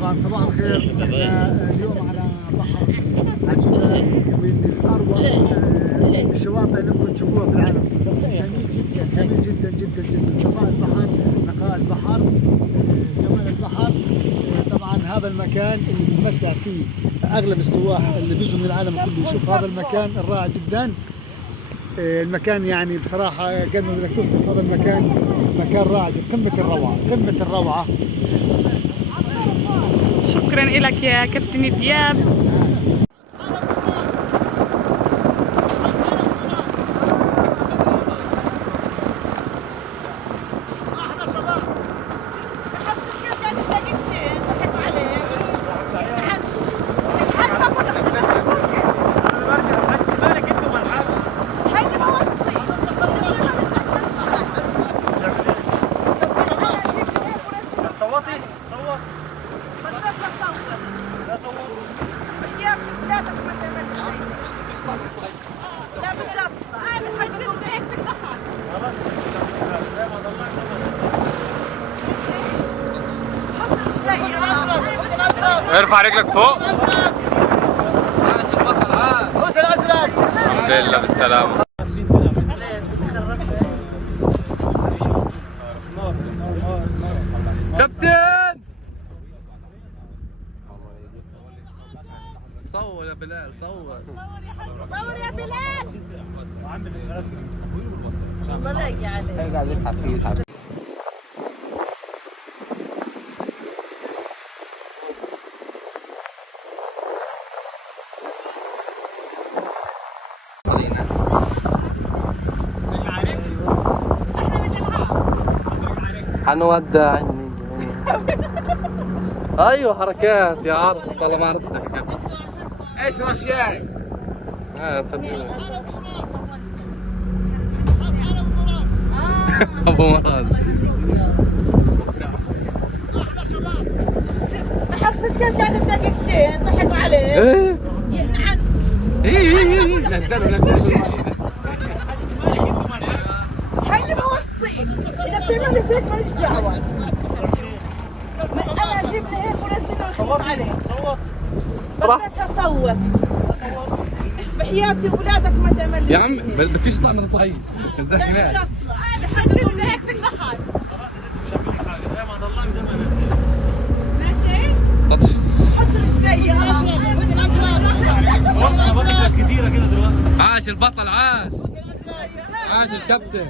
طبعا صباح الخير. احنا اليوم على بحر عجيبة من اروع الشواطئ اللي ممكن تشوفوها في العالم. جميل جدا جدا جدا. صفاء البحر، نقاء البحر، جمال البحر. طبعا هذا المكان اللي بنتمتع فيه اغلب السواح اللي بيجوا من العالم كله يشوف هذا المكان الرائع جدا. المكان يعني بصراحة قد ما بدك توصف هذا المكان، مكان رائع، قمة الروعة، قمة الروعة. شكرا لك يا كابتن دياب. ارفع رجلك فوق. خذ الازرق. الحمد لله بالسلامة. كابتن صور يا بلال، صور يا بلال. والله لاقي عليه. قاعد يسحب فيه يسحب. حنودع. ايوه حركات يا عرس. والله ما عرفتك يا كابتن. ايش الاشياء؟ تصدقني ابو مراد. حفصة كيف قاعدة دقيقتين ضحكوا عليه. ايه نعم. ايه هيني بوصيك اذا بتعملي زيك ماليش دعوة. انا اجيب لي هيك ونزله واشوف عليه. بديش اصور. بحياتي اولادك ما تعمل لي يا عم بدكيش تطلع من الطريق. ازاي ماشي؟ انا حنزل زيك في البحر. خلاص يا ستي مش هعمل لك حاجه، زي ما ضلك زي ما نزل. ماشي؟ حط رجلي. والله بطلت كثيره كده دلوقتي. عاش البطل، عاش الكابتن.